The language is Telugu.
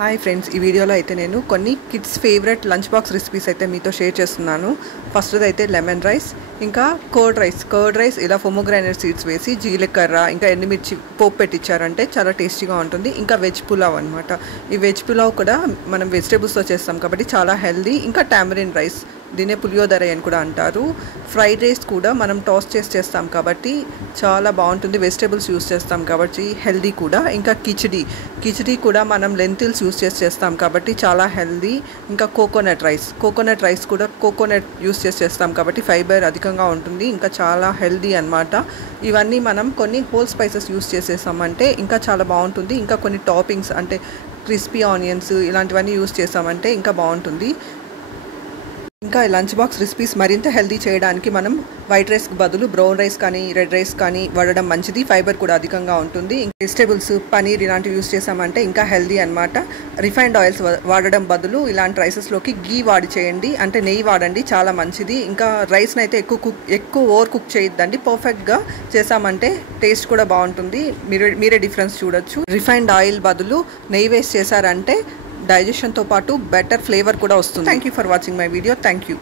హాయ్ ఫ్రెండ్స్, ఈ వీడియోలో అయితే నేను కొన్ని kids favourite lunch box recipes అయితే మీతో షేర్ చేస్తున్నాను. ఫస్ట్ది అయితే లెమన్ రైస్, ఇంకా కర్డ్ రైస్ ఇలా పొమోగ్రానైట్ సీడ్స్ వేసి జీలకర్ర ఇంకా ఎండుమిర్చి పోపు పెట్టించారంటే చాలా టేస్టీగా ఉంటుంది. ఇంకా వెజ్ పులావ్ అనమాట. ఈ వెజ్ పులావ్ కూడా మనం వెజిటేబుల్స్తో చేస్తాం కాబట్టి చాలా హెల్దీ. ఇంకా టామరిన్ రైస్, దీనే పులియోదర అని కూడా అంటారు. ఫ్రైడ్ రైస్ కూడా మనం టాస్ చేస్తాం కాబట్టి చాలా బాగుంటుంది. వెజిటేబుల్స్ యూస్ చేస్తాం కాబట్టి హెల్దీ కూడా. ఇంకా కిచిడి కూడా మనం లెంటిల్స్ యూస్ చేస్తాం కాబట్టి చాలా హెల్దీ. ఇంకా కోకోనట్ రైస్ కూడా కోకోనట్ యూస్ చేస్తాం కాబట్టి ఫైబర్ అధికంగా ఉంటుంది. ఇంకా చాలా హెల్దీ అనమాట. ఇవన్నీ మనం కొన్ని హోల్ స్పైసెస్ యూస్ చేసేసామంటే ఇంకా చాలా బాగుంటుంది. ఇంకా కొన్ని టాపింగ్స్ అంటే క్రిస్పీ ఆనియన్స్ ఇలాంటివన్నీ యూస్ చేసామంటే ఇంకా బాగుంటుంది. ఇంకా లంచ్ బాక్స్ రెసిపీస్ మరింత హెల్దీ చేయడానికి మనం వైట్ రైస్కి బదులు బ్రౌన్ రైస్ కానీ రెడ్ రైస్ కానీ వాడడం మంచిది. ఫైబర్ కూడా అధికంగా ఉంటుంది. వెజిటేబుల్స్, పనీర్ ఇలాంటివి యూస్ చేసామంటే ఇంకా హెల్దీ అనమాట. రిఫైన్డ్ ఆయిల్స్ వాడడం బదులు ఇలాంటి రైసెస్లోకి గీ వాడి చేయండి, అంటే నెయ్యి వాడండి, చాలా మంచిది. ఇంకా రైస్ని అయితే ఎక్కువ ఓవర్ కుక్ చేయొద్దండి. పర్ఫెక్ట్గా చేసామంటే టేస్ట్ కూడా బాగుంటుంది. మీరే డిఫరెన్స్ చూడొచ్చు. రిఫైన్డ్ ఆయిల్ బదులు నెయ్యి వేసి చేశారంటే డైజెషన్తో పాటు బెటర్ ఫ్లేవర్ కూడా వస్తుంది. Thank you for watching my video. Thank you.